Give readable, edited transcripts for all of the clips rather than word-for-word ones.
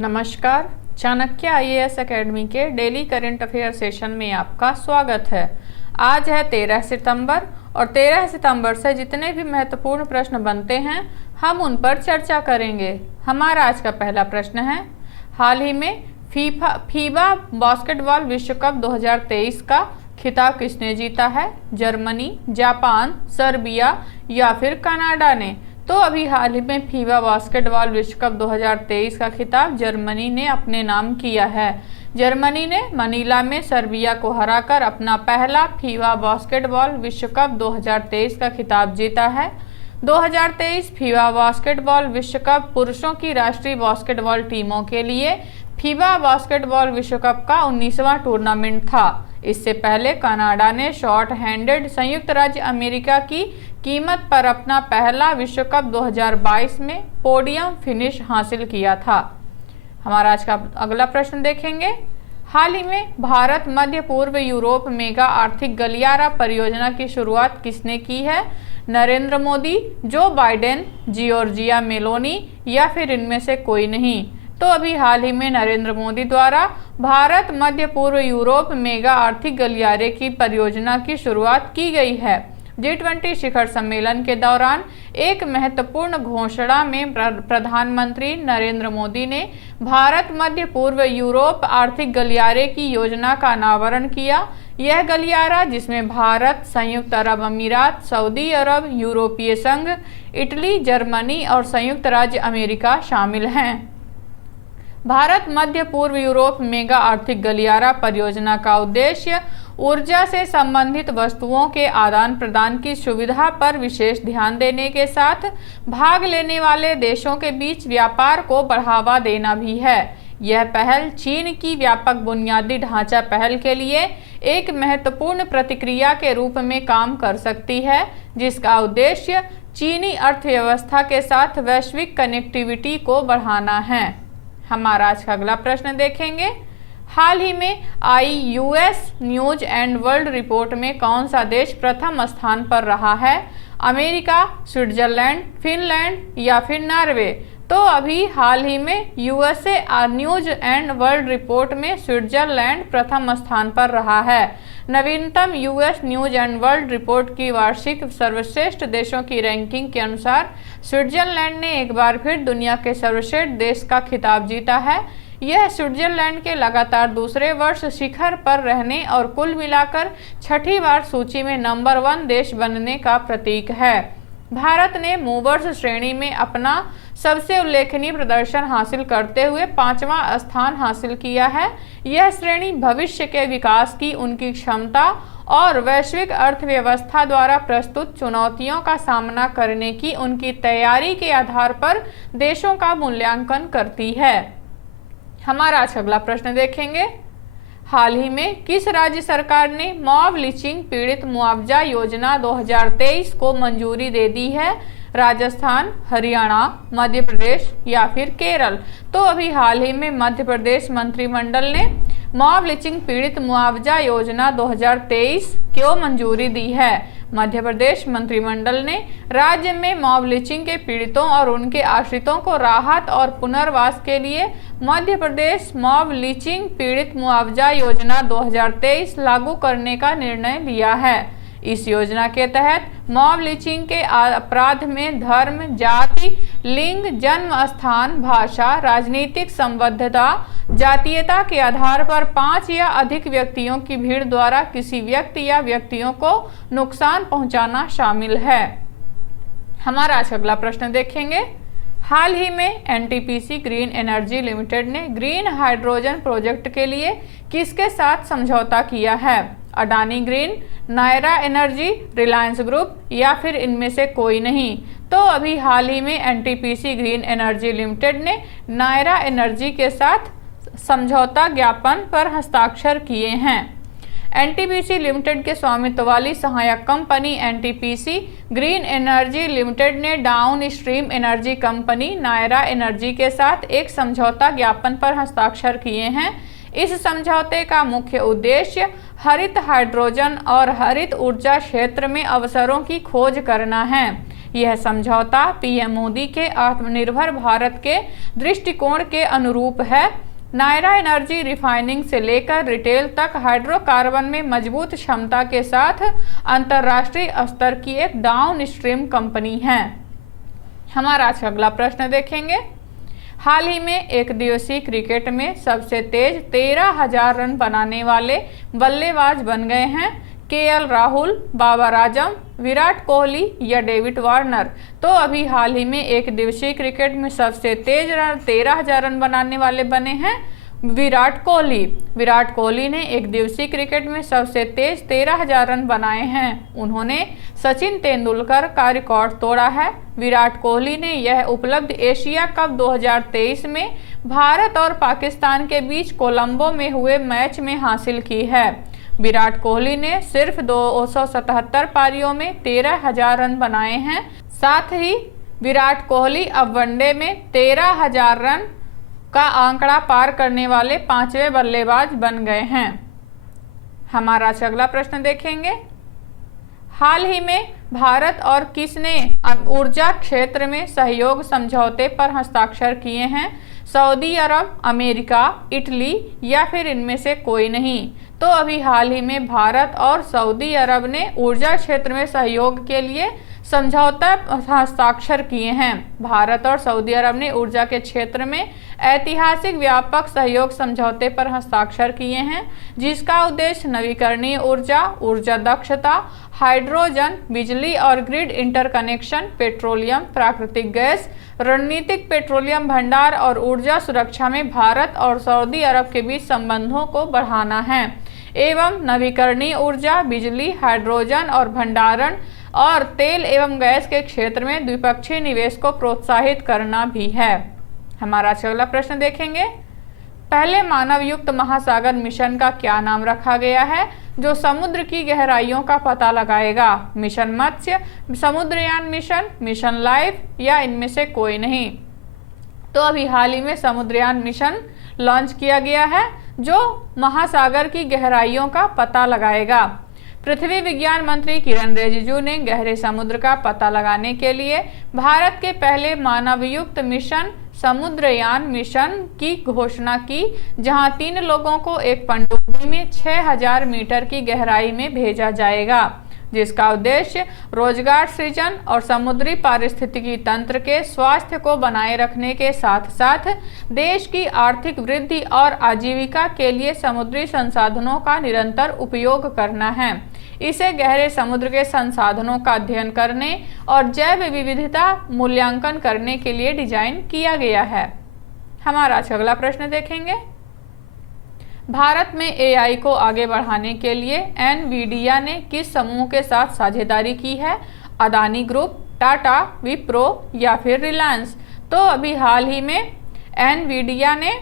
नमस्कार। Chanakya IAS academy के daily current affair session में आपका स्वागत है। आज है 13 सितंबर और 13 सितंबर से जितने भी महत्वपूर्ण प्रश्न बनते हैं हम उन पर चर्चा करेंगे। हमारा आज का पहला प्रश्न है, हाल ही में फीबा बास्केटबॉल विश्व कप 2023 का खिताब किसने जीता है? जर्मनी, जापान, सर्बिया या फिर कनाडा ने? तो अभी हाल ही में फीबा बास्केटबॉल विश्व कप 2023 का खिताब जर्मनी ने अपने नाम किया है। जर्मनी ने मनीला में सर्बिया को हराकर अपना पहला फीबा बास्केटबॉल विश्व कप 2023 का खिताब जीता है। 2023 फीबा बास्केटबॉल विश्व कप पुरुषों की राष्ट्रीय बास्केटबॉल टीमों के लिए फीबा बास्केटबॉल विश्व कप का 19वां टूर्नामेंट था। इससे पहले कनाडा ने शॉर्ट हैंडेड संयुक्त राज्य अमेरिका की कीमत पर अपना पहला विश्व कप 2022 में पोडियम फिनिश हासिल किया था। हमारा आज का अगला प्रश्न देखेंगे, हाल ही में भारत मध्य पूर्व यूरोप मेगा आर्थिक गलियारा परियोजना की शुरुआत किसने की है? Narendra Modi, Joe Biden, Giorgia Meloni या फिर इनमें से कोई नहीं? तो अभी हाल ही में नरेंद्र मोदी द्वारा भारत मध्य पूर्व यूरोप मेगा आर्थिक गलियारे की परियोजना की शुरुआत की गई है। G20 शिखर सम्मेलन के दौरान एक महत्वपूर्ण घोषणा में प्रधानमंत्री नरेंद्र मोदी ने भारत मध्य पूर्व यूरोप आर्थिक गलियारे की योजना का अनावरण किया। यह गलियारा, जिसमें भारत, संयुक्त अरब अमीरात, सऊदी अरब, यूरोपीय संघ, इटली, जर्मनी और संयुक्त राज्य अमेरिका शामिल हैं। भारत मध्य पूर्व यूरोप मेगा आर्थिक गलियारा परियोजना का उद्देश्य ऊर्जा से संबंधित वस्तुओं के आदान प्रदान की सुविधा पर विशेष ध्यान देने के साथ भाग लेने वाले देशों के बीच व्यापार को बढ़ावा देना भी है। यह पहल चीन की व्यापक बुनियादी ढांचा पहल के लिए एक महत्वपूर्ण प्रतिक्रिया के रूप में काम कर सकती है, जिसका उद्देश्य चीनी अर्थव्यवस्था के साथ वैश्विक कनेक्टिविटी को बढ़ाना है। हमारा आज का अगला प्रश्न देखेंगे, हाल ही में आई US News and World Report में कौन सा देश प्रथम स्थान पर रहा है? अमेरिका, स्विट्जरलैंड, फिनलैंड या फिर नॉर्वे? तो अभी हाल ही में USA news and World Report में स्विट्जरलैंड प्रथम स्थान पर रहा है। नवीनतम US News and World report की वार्षिक सर्वश्रेष्ठ देशों की रैंकिंग के अनुसार स्विट्जरलैंड ने एक बार फिर दुनिया के सर्वश्रेष्ठ देश का खिताब जीता है। यह स्विट्जरलैंड के लगातार दूसरे वर्ष शिखर पर रहने और कुल मिलाकर छठी बार सूची में नंबर 1 देश बनने का प्रतीक है। भारत ने मूवर्स श्रेणी में अपना सबसे उल्लेखनीय प्रदर्शन हासिल करते हुए 5वां स्थान हासिल किया है। यह श्रेणी भविष्य के विकास की उनकी क्षमता और वैश्विक अर्थव्यवस्था द्वारा प्रस्तुत चुनौतियों का सामना करने की उनकी तैयारी के आधार पर देशों का मूल्यांकन करती है। हमारा आज अगला प्रश्न देखेंगे, हाल ही में किस राज्य सरकार ने मॉब लिंचिंग पीड़ित मुआवजा योजना 2023 को मंजूरी दे दी है? राजस्थान, हरियाणा, मध्य प्रदेश या फिर केरल? तो अभी हाल ही में मध्य प्रदेश मंत्रिमंडल ने मॉब लिंचिंग पीड़ित मुआवजा योजना 2023 को मंजूरी दी है। मध्य प्रदेश मंत्रिमंडल ने राज्य में मॉब लिंचिंग के पीड़ितों और उनके आश्रितों को राहत और पुनर्वास के लिए मध्य प्रदेश मॉब लिंचिंग पीड़ित मुआवजा योजना 2023 लागू करने का निर्णय लिया है। इस योजना के तहत मॉब लिंचिंग के अपराध में धर्म, जाति, लिंग, जन्म स्थान, भाषा, राजनीतिक संबद्धता, जातीयता के आधार पर 5 या अधिक व्यक्तियों की भीड़ द्वारा किसी व्यक्ति या व्यक्तियों को नुकसान पहुंचाना शामिल है। हमारा आज अगला प्रश्न देखेंगे, हाल ही में एनटीपीसी ग्रीन एनर्जी लिमिटेड ने ग्रीन हाइड्रोजन प्रोजेक्ट के लिए किसके साथ समझौता किया है? Adani green, Nayara energy, Reliance group या फिर इनमें से कोई नहीं? तो अभी हाल ही में एनटीपीसी ग्रीन एनर्जी लिमिटेड ने नायरा एनर्जी के साथ समझौता ज्ञापन पर हस्ताक्षर किए हैं। एनटीपीसी लिमिटेड के स्वामित्व वाली सहायक company NTPC green energy limited ने downstream energy company Nayara energy के साथ एक समझौता ज्ञापन पर हस्ताक्षर किए हैं। इस समझौते का मुख्य उद्देश्य हरित हाइड्रोजन और हरित ऊर्जा क्षेत्र में अवसरों की खोज करना है। यह समझौता पीएम मोदी के आत्मनिर्भर भारत के दृष्टिकोण के अनुरूप है। नायरा एनर्जी रिफाइनिंग से लेकर रिटेल तक हाइड्रोकार्बन में मजबूत क्षमता के साथ अंतर्राष्ट्रीय स्तर की एक डाउनस्ट्रीम कंपनी है। हमारा आज अगला प्रश्न देखेंगे। हाल ही में एक दिवसीय क्रिकेट में सबसे तेज 13,000 रन बनाने वाले बल्लेबाज बन गए हैं केएल राहुल, बाबर आजम, विराट कोहली या डेविड वार्नर। तो अभी हाल ही में एक दिवसीय क्रिकेट में सबसे तेज 13,000 रन बनाने वाले बने हैं विराट कोहली। विराट कोहली ने एक दिवसीय क्रिकेट में सबसे तेज 13,000 रन बनाए हैं। उन्होंने सचिन तेंदुलकर का रिकॉर्ड तोड़ा है। विराट कोहली ने यह उपलब्धि एशिया कप 2023 में भारत और पाकिस्तान के बीच कोलंबो में हुए मैच में हासिल की है। विराट कोहली ने सिर्फ 277 पारियों में 13,000 रन बनाए हैं। साथ ही विराट कोहली अब वनडे में 13,000 रन का आंकड़ा पार करने वाले 5वें बल्लेबाज बन गए हैं। हमारा अगला प्रश्न देखेंगे। हाल ही में भारत और किसने ऊर्जा क्षेत्र में सहयोग समझौते पर हस्ताक्षर किए हैं? सऊदी अरब, अमेरिका, इटली या फिर इनमें से कोई नहीं। तो अभी हाल ही में भारत और सऊदी अरब ने ऊर्जा क्षेत्र में सहयोग के लिए समझौता हस्ताक्षर किए हैं। भारत और सऊदी अरब ने ऊर्जा के क्षेत्र में ऐतिहासिक व्यापक सहयोग समझौते पर हस्ताक्षर किए हैं, जिसका उद्देश्य नवीकरणीय ऊर्जा, ऊर्जा दक्षता, हाइड्रोजन, बिजली और ग्रिड इंटरकनेक्शन, पेट्रोलियम, प्राकृतिक गैस, रणनीतिक पेट्रोलियम भंडार और ऊर्जा सुरक्षा में भारत और सऊदी अरब के बीच संबंधों को बढ़ाना है एवं नवीकरणीय ऊर्जा, बिजली, हाइड्रोजन और भंडारण और तेल एवं गैस के क्षेत्र में द्विपक्षीय निवेश को प्रोत्साहित करना भी है। हमारा अगला प्रश्न देखेंगे। पहले मानव युक्त महासागर मिशन का क्या नाम रखा गया है, जो समुद्र की गहराइयों का पता लगाएगा? मिशन मत्स्य, समुद्रयान मिशन, मिशन लाइफ या इनमें से कोई नहीं। तो अभी हाल ही में समुद्रयान मिशन लॉन्च किया गया है, जो महासागर की गहराइयों का पता लगाएगा। पृथ्वी विज्ञान मंत्री किरण रिजिजू ने गहरे समुद्र का पता लगाने के लिए भारत के पहले मानवयुक्त मिशन समुद्रयान मिशन की घोषणा की, जहां 3 लोगों को एक पनडुब्बी में 6,000 मीटर की गहराई में भेजा जाएगा, जिसका उद्देश्य रोजगार सृजन और समुद्री पारिस्थितिकी तंत्र के स्वास्थ्य को बनाए रखने के साथ साथ देश की आर्थिक वृद्धि और आजीविका के लिए समुद्री संसाधनों का निरंतर उपयोग करना है। इसे गहरे समुद्र के संसाधनों का अध्ययन करने और जैव विविधता मूल्यांकन करने के लिए डिजाइन किया गया है। हमारा अगला प्रश्न देखेंगे। भारत में एआई को आगे बढ़ाने के लिए एनवीडिया ने किस समूह के साथ साझेदारी की है? अदानी ग्रुप, टाटा, विप्रो या फिर रिलायंस। तो अभी हाल ही में एनवीडिया ने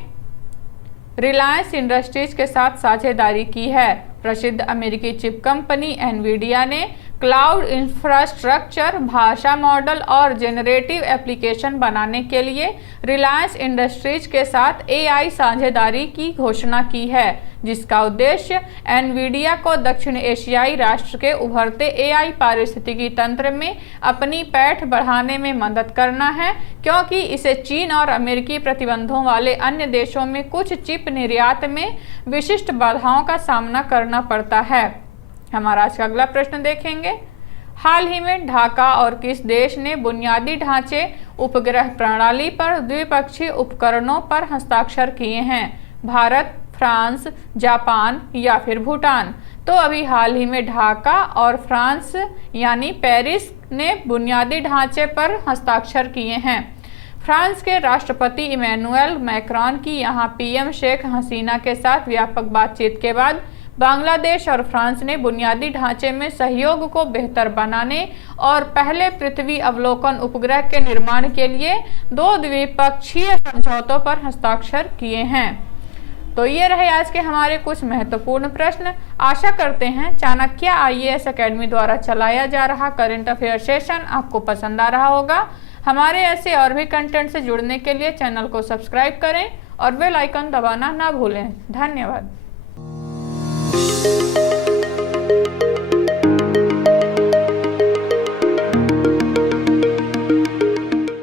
रिलायंस इंडस्ट्रीज के साथ साझेदारी की है। प्रसिद्ध अमेरिकी चिप कंपनी एनवीडिया ने क्लाउड इंफ्रास्ट्रक्चर, भाषा मॉडल और जेनरेटिव एप्लीकेशन बनाने के लिए रिलायंस इंडस्ट्रीज के साथ एआई साझेदारी की घोषणा की है, जिसका उद्देश्य एनवीडिया को दक्षिण एशियाई राष्ट्र के उभरते एआई पारिस्थितिकी तंत्र में अपनी पैठ बढ़ाने में मदद करना है, क्योंकि इसे चीन और अमेरिकी प्रतिबंधों वाले अन्य देशों में कुछ चिप निर्यात में विशिष्ट बाधाओं का सामना करना पड़ता है। हमारा आज का अगला प्रश्न देखेंगे। हाल ही में ढाका और किस देश ने बुनियादी ढांचे उपग्रह प्रणाली पर द्विपक्षीय उपकरणों पर हस्ताक्षर किए हैं? भारत, फ्रांस, जापान या फिर भूटान। तो अभी हाल ही में ढाका और फ्रांस यानी पेरिस ने बुनियादी ढांचे पर हस्ताक्षर किए हैं। फ्रांस के राष्ट्रपति इमैनुअल मैक्रोन की यहां पीएम शेख हसीना के साथ व्यापक बातचीत के बाद बांग्लादेश और फ्रांस ने बुनियादी ढांचे में सहयोग को बेहतर बनाने और पहले पृथ्वी अवलोकन उपग्रह के निर्माण के लिए 2 द्विपक्षीय समझौतों पर हस्ताक्षर किए हैं। तो ये रहे आज के हमारे कुछ महत्वपूर्ण प्रश्न। आशा करते हैं चाणक्य आईएएस एकेडमी द्वारा चलाया जा रहा करंट अफेयर सेशन आपको पसंद आ रहा होगा। हमारे ऐसे और भी कंटेंट से जुड़ने के लिए चैनल को सब्सक्राइब करें और बेल आइकन दबाना ना भूलें। धन्यवाद।